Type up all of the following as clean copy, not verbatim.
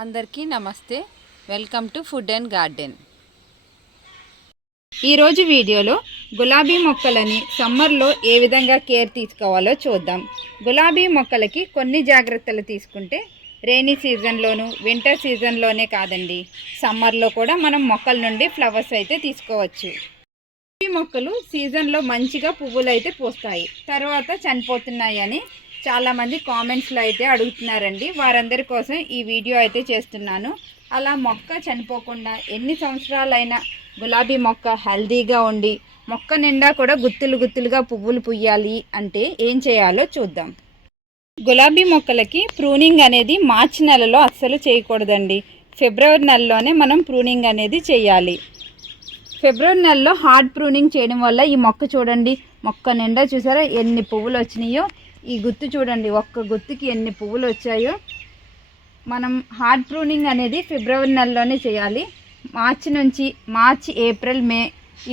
అందరికీ నమస్తే. Welcome to food and garden. ఈరోజు వీడియోలో గులాబీ మొక్కలని సమ్మర్లో ఏ విధంగా కేర్ తీసుకోవాలో చూద్దాం. గులాబీ మొక్కలకి కొన్ని జాగ్రత్తలు తీసుకుంటే రెయినీ సీజన్లోను వింటర్ సీజన్లోనే కాదండి, సమ్మర్లో కూడా మనం మొక్కల నుండి ఫ్లవర్స్ అయితే తీసుకోవచ్చు. గులాబీ మొక్కలు సీజన్లో మంచిగా పువ్వులు అయితే పూస్తాయి, తర్వాత చనిపోతున్నాయి అని చాలామంది కామెంట్స్లో అయితే అడుగుతున్నారండి. వారందరి కోసం ఈ వీడియో అయితే చేస్తున్నాను. అలా మొక్క చనిపోకుండా ఎన్ని సంవత్సరాలైనా గులాబీ మొక్క హెల్తీగా ఉండి మొక్క నిండా కూడా గుత్తులు గుత్తులుగా పువ్వులు పుయ్యాలి అంటే ఏం చేయాలో చూద్దాం. గులాబీ మొక్కలకి ప్రూనింగ్ అనేది మార్చి నెలలో అస్సలు చేయకూడదండి. ఫిబ్రవరి నెలలోనే మనం ప్రూనింగ్ అనేది చేయాలి. ఫిబ్రవరి నెలలో హార్డ్ ప్రూనింగ్ చేయడం వల్ల ఈ మొక్క చూడండి, మొక్క నిండా చూసారా ఎన్ని పువ్వులు వచ్చినాయో. ఈ గుత్తు చూడండి, ఒక్క గుత్తుకి ఎన్ని పువ్వులు వచ్చాయో. మనం హార్డ్ ప్రూనింగ్ అనేది ఫిబ్రవరి నెలలోనే చేయాలి. మార్చి ఏప్రిల్ మే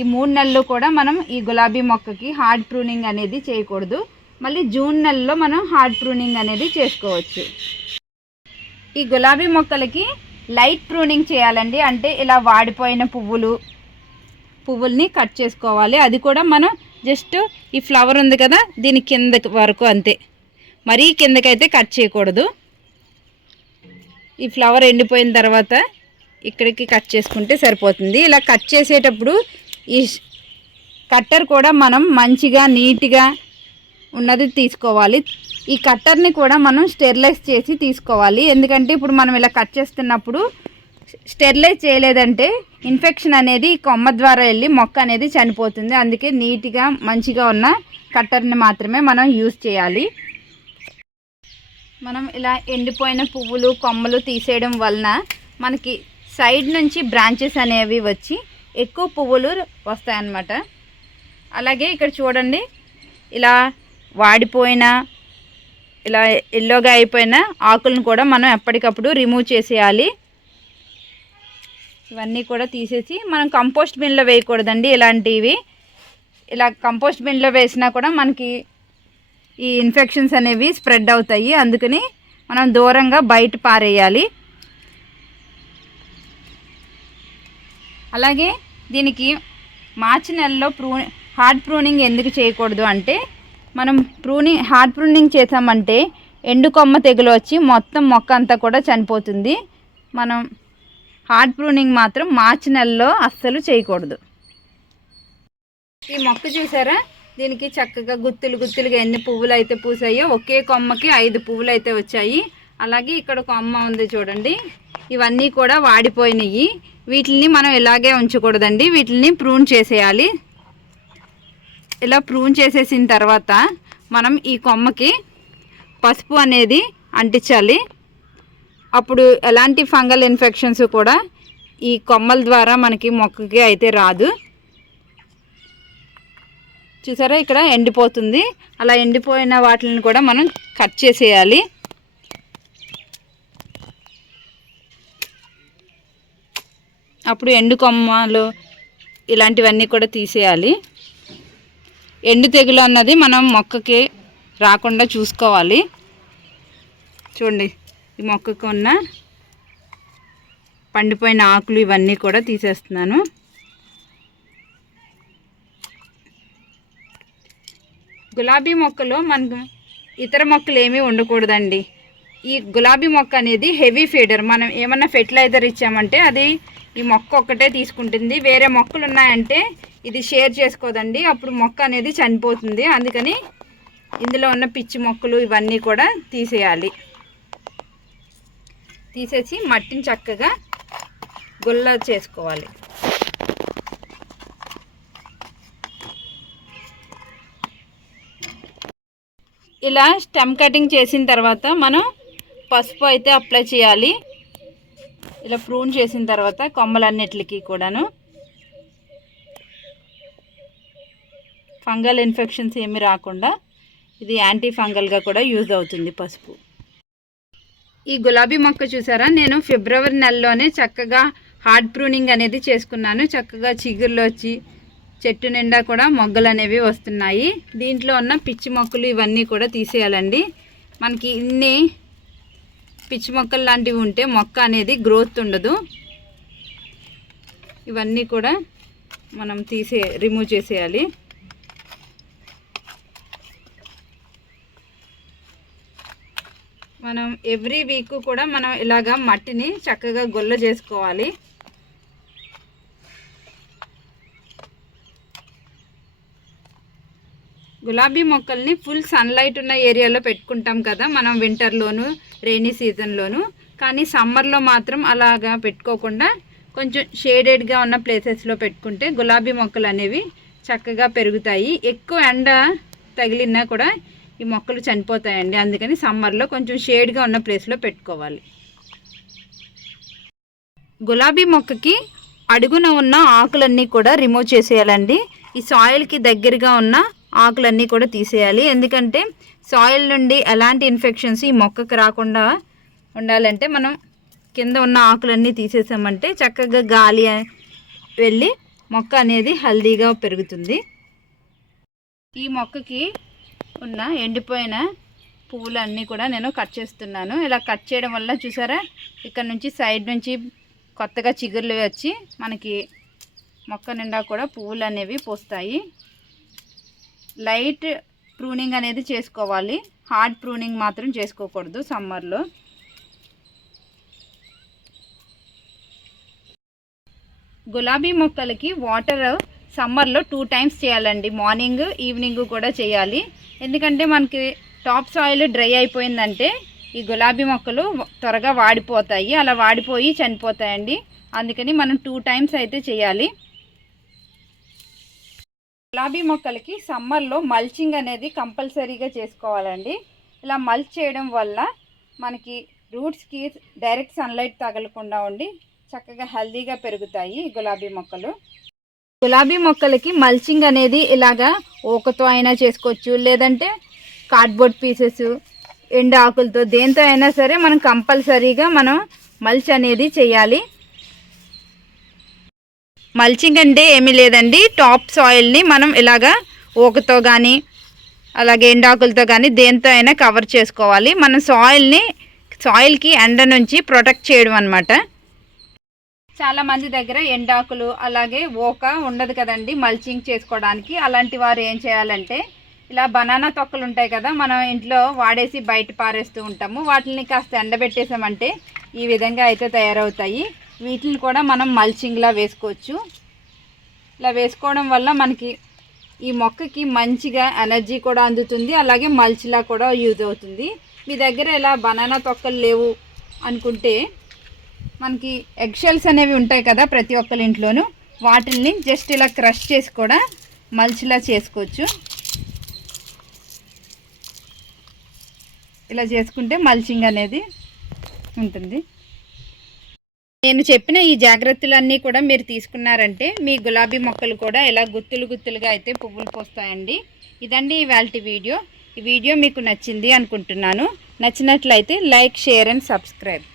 ఈ 3 నెలలు కూడా మనం ఈ గులాబీ మొక్కకి హార్డ్ ప్రూనింగ్ అనేది చేయకూడదు. మళ్ళీ జూన్ నెలలో మనం హార్డ్ ప్రూనింగ్ అనేది చేసుకోవచ్చు. ఈ గులాబీ మొక్కలకి లైట్ ప్రూనింగ్ చేయాలండి. అంటే ఇలా వాడిపోయిన పువ్వుల్ని కట్ చేసుకోవాలి. అది కూడా మనం జస్ట్ ఈ ఫ్లవర్ ఉంది కదా దీని కింద వరకు అంతే, మరీ కిందకైతే కట్ చేయకూడదు. ఈ ఫ్లవర్ ఎండిపోయిన తర్వాత ఇక్కడికి కట్ చేసుకుంటే సరిపోతుంది. ఇలా కట్ చేసేటప్పుడు ఈ కట్టర్ కూడా మనం మంచిగా నీట్గా ఉన్నది తీసుకోవాలి. ఈ కట్టర్ని కూడా మనం స్టెరిలైజ్ చేసి తీసుకోవాలి. ఎందుకంటే ఇప్పుడు మనం ఇలా కట్ చేస్తున్నప్పుడు స్టెరిలైజ్ చేయలేదంటే ఇన్ఫెక్షన్ అనేది కొమ్మ ద్వారా వెళ్ళి మొక్క అనేది చనిపోతుంది. అందుకే నీట్గా మంచిగా ఉన్న కట్టర్ని మాత్రమే మనం యూజ్ చేయాలి. మనం ఇలా ఎండిపోయిన పువ్వులు కొమ్మలు తీసేయడం వలన మనకి సైడ్ నుంచి బ్రాంచెస్ అనేవి వచ్చి ఎక్కువ పువ్వులు వస్తాయన్నమాట. అలాగే ఇక్కడ చూడండి, ఇలా వాడిపోయిన ఇలా ఎల్లోగా అయిపోయిన ఆకులను కూడా మనం ఎప్పటికప్పుడు రిమూవ్ చేసేయాలి. ఇవన్నీ కూడా తీసేసి మనం కంపోస్ట్ బిన్లో వేయకూడదండి. ఇలాంటివి ఇలా కంపోస్ట్ బిన్లో వేసినా కూడా మనకి ఈ ఇన్ఫెక్షన్స్ అనేవి స్ప్రెడ్ అవుతాయి. అందుకని మనం దూరంగా బయట పారేయాలి. అలాగే దీనికి మార్చి నెలలో హార్డ్ ప్రూనింగ్ ఎందుకు చేయకూడదు అంటే, మనం హార్డ్ ప్రూనింగ్ చేసామంటే ఎండు కొమ్మ తెగులు వచ్చి మొత్తం మొక్క అంతా కూడా చనిపోతుంది. మనం హార్డ్ ప్రూనింగ్ మాత్రం మార్చి నెలలో అస్సలు చేయకూడదు. ఈ మొక్క చూసారా, దీనికి చక్కగా గుత్తులు గుత్తులుగా ఎన్ని పువ్వులు అయితే పూసాయో, ఒకే కొమ్మకి 5 పువ్వులు అయితే వచ్చాయి. అలాగే ఇక్కడ కొమ్మ ఉంది చూడండి, ఇవన్నీ కూడా వాడిపోయినాయి. వీటిని మనం ఇలాగే ఉంచకూడదండి, వీటిని ప్రూన్ చేసేయాలి. ఇలా ప్రూన్ చేసేసిన తర్వాత మనం ఈ కొమ్మకి పసుపు అనేది అంటించాలి. అప్పుడు ఎలాంటి ఫంగల్ ఇన్ఫెక్షన్స్ కూడా ఈ కొమ్మల ద్వారా మనకి మొక్కకి అయితే రాదు. చూసారా ఇక్కడ ఎండిపోతుంది. అలా ఎండిపోయిన వాటిని కూడా మనం కట్ చేసేయాలి. అప్పుడు ఎండు కొమ్మలు ఇలాంటివన్నీ కూడా తీసేయాలి. ఎండు తెగులు అన్నది మనం మొక్కకి రాకుండా చూసుకోవాలి. చూడండి, ఈ మొక్కకు ఉన్న పండిపోయిన ఆకులు ఇవన్నీ కూడా తీసేస్తున్నాను. గులాబీ మొక్కలో మనకు ఇతర మొక్కలు ఏమీ ఉండకూడదండి. ఈ గులాబీ మొక్క అనేది హెవీ ఫీడర్. మనం ఏమన్నా ఫెర్టిలైజర్ ఇచ్చామంటే అది ఈ మొక్క ఒక్కటే తీసుకుంటుంది. వేరే మొక్కలు ఉన్నాయంటే ఇది షేర్ చేసుకోదండి, అప్పుడు మొక్క అనేది చనిపోతుంది. అందుకని ఇందులో ఉన్న పిచ్చి మొక్కలు ఇవన్నీ కూడా తీసేయాలి. తీసేసి మట్టిని చక్కగా గుల్ల చేసుకోవాలి. ఇలా స్టెమ్ కటింగ్ చేసిన తర్వాత మనం పసుపు అయితే అప్లై చేయాలి. ఇలా ప్రూన్ చేసిన తర్వాత కొమ్మలన్నిటికీ కూడాను ఫంగల్ ఇన్ఫెక్షన్స్ ఏమి రాకుండా ఇది యాంటీ ఫంగల్గా కూడా యూజ్ అవుతుంది పసుపు. ఈ గులాబీ మొక్క చూసారా, నేను ఫిబ్రవరి నెలలోనే చక్కగా హార్డ్ ప్రూనింగ్ అనేది చేసుకున్నాను. చక్కగా చిగుర్లు వచ్చి చెట్టు నిండా కూడా మొగ్గలు అనేవి వస్తున్నాయి. దీంట్లో ఉన్న పిచ్చి మొక్కలు ఇవన్నీ కూడా తీసేయాలండి. మనకి ఇన్ని పిచ్చి మొక్కలు లాంటివి ఉంటే మొక్క అనేది గ్రోత్ ఉండదు. ఇవన్నీ కూడా మనం రిమూవ్ చేసేయాలి. మనం ఎవ్రీ వీక్ కూడా మనం ఇలాగా మట్టిని చక్కగా గొల్ల చేసుకోవాలి. గులాబీ మొక్కల్ని ఫుల్ సన్లైట్ ఉన్న ఏరియాలో పెట్టుకుంటాం కదా మనం, వింటర్లోను రెయినీ సీజన్లోను. కానీ సమ్మర్లో మాత్రం అలాగా పెట్టుకోకుండా కొంచెం షేడెడ్గా ఉన్న ప్లేసెస్లో పెట్టుకుంటే గులాబీ మొక్కలు అనేవి చక్కగా పెరుగుతాయి. ఎక్కువ ఎండ తగిలినా కూడా ఈ మొక్కలు చనిపోతాయండి. అందుకని సమ్మర్లో కొంచెం షేడ్గా ఉన్న ప్లేస్లో పెట్టుకోవాలి. గులాబీ మొక్కకి అడుగున ఉన్న ఆకులన్నీ కూడా రిమూవ్ చేసేయాలండి. ఈ సాయిల్కి దగ్గరగా ఉన్న ఆకులన్నీ కూడా తీసేయాలి. ఎందుకంటే సాయిల్ నుండి ఎలాంటి ఇన్ఫెక్షన్స్ ఈ మొక్కకు రాకుండా ఉండాలంటే మనం కింద ఉన్న ఆకులన్నీ తీసేసామంటే చక్కగా గాలి వెళ్ళి మొక్క అనేది హెల్దీగా పెరుగుతుంది. ఈ మొక్కకి ఉన్న ఎండిపోయిన పువ్వులన్నీ కూడా నేను కట్ చేస్తున్నాను. ఇలా కట్ చేయడం వల్ల చూసారా, ఇక్కడ నుంచి సైడ్ నుంచి కొత్తగా చిగుర్లు వచ్చి మనకి మొక్క నిండా కూడా పువ్వులు అనేవి పోస్తాయి. లైట్ ప్రూనింగ్ అనేది చేసుకోవాలి, హార్డ్ ప్రూనింగ్ మాత్రం చేసుకోకూడదు సమ్మర్లో. గులాబీ మొక్కలకి వాటర్ సమ్మర్లో 2 times చేయాలండి. మార్నింగ్ ఈవినింగ్ కూడా చేయాలి. ఎందుకంటే మనకి టాప్ సాయిల్ డ్రై అయిపోయిందంటే ఈ గులాబీ మొక్కలు త్వరగా వాడిపోతాయి, అలా వాడిపోయి చనిపోతాయండి. అందుకని మనం 2 times అయితే చేయాలి. గులాబీ మొక్కలకి సమ్మర్లో మల్చింగ్ అనేది కంపల్సరీగా చేసుకోవాలండి. ఇలా మల్చ్ చేయడం వల్ల మనకి రూట్స్కి డైరెక్ట్ సన్లైట్ తగలకుండా ఉండి చక్కగా హెల్దీగా పెరుగుతాయి గులాబీ మొక్కలు. గులాబీ మొక్కలకి మల్చింగ్ అనేది ఇలాగా ఓకతో అయినా చేసుకోవచ్చు, లేదంటే కార్డ్బోర్డ్ పీసెస్, ఎండు ఆకులతో, దేంతో అయినా సరే మనం కంపల్సరీగా మల్చ్ అనేది చేయాలి. మల్చింగ్ అంటే ఏమీ లేదండి, టాప్ సాయిల్ని మనం ఇలాగా ఓకతో కానీ అలాగే ఎండాకులతో కానీ దేంతో అయినా కవర్ చేసుకోవాలి. మనం సాయిల్కి ఎండ నుంచి ప్రొటెక్ట్ చేయడం అన్నమాట. చాలామంది దగ్గర ఎండాకులు అలాగే ఓక ఉండదు కదండి మల్చింగ్ చేసుకోవడానికి. అలాంటి వారు ఏం చేయాలంటే ఇలా బనానా తొక్కలు ఉంటాయి కదా, మనం ఇంట్లో వాడేసి బయట పారేస్తూ ఉంటాము. వాటిని కాస్త ఎండబెట్టేసామంటే ఈ విధంగా అయితే తయారవుతాయి. వీటిని కూడా మనం మల్చింగ్లా వేసుకోవచ్చు. ఇలా వేసుకోవడం వల్ల మనకి ఈ మొక్కకి మంచిగా ఎనర్జీ కూడా అందుతుంది, అలాగే మల్చిలా కూడా యూజ్ అవుతుంది. మీ దగ్గర ఇలా బనానా తొక్కలు లేవు అనుకుంటే మనకి ఎగ్ షెల్స్ అనేవి ఉంటాయి కదా ప్రతి ఒక్కరి ఇంట్లోనూ, వాటిల్ని జస్ట్ ఇలా క్రష్ చేసి కూడా మల్చిలా చేసుకోవచ్చు. ఇలా చేసుకుంటే మల్చింగ్ అనేది ఉంటుంది. నేను చెప్పిన ఈ జాగ్రత్తలన్నీ కూడా మీరు తీసుకున్నారంటే మీ గులాబీ మొక్కలు కూడా ఇలా గుత్తులు గుత్తులుగా అయితే పువ్వులు పోస్తాయండి. ఇదండి ఇవాల్టి వీడియో. ఈ వీడియో మీకు నచ్చింది అనుకుంటున్నాను. నచ్చినట్లయితే లైక్, షేర్ అండ్ సబ్స్క్రైబ్.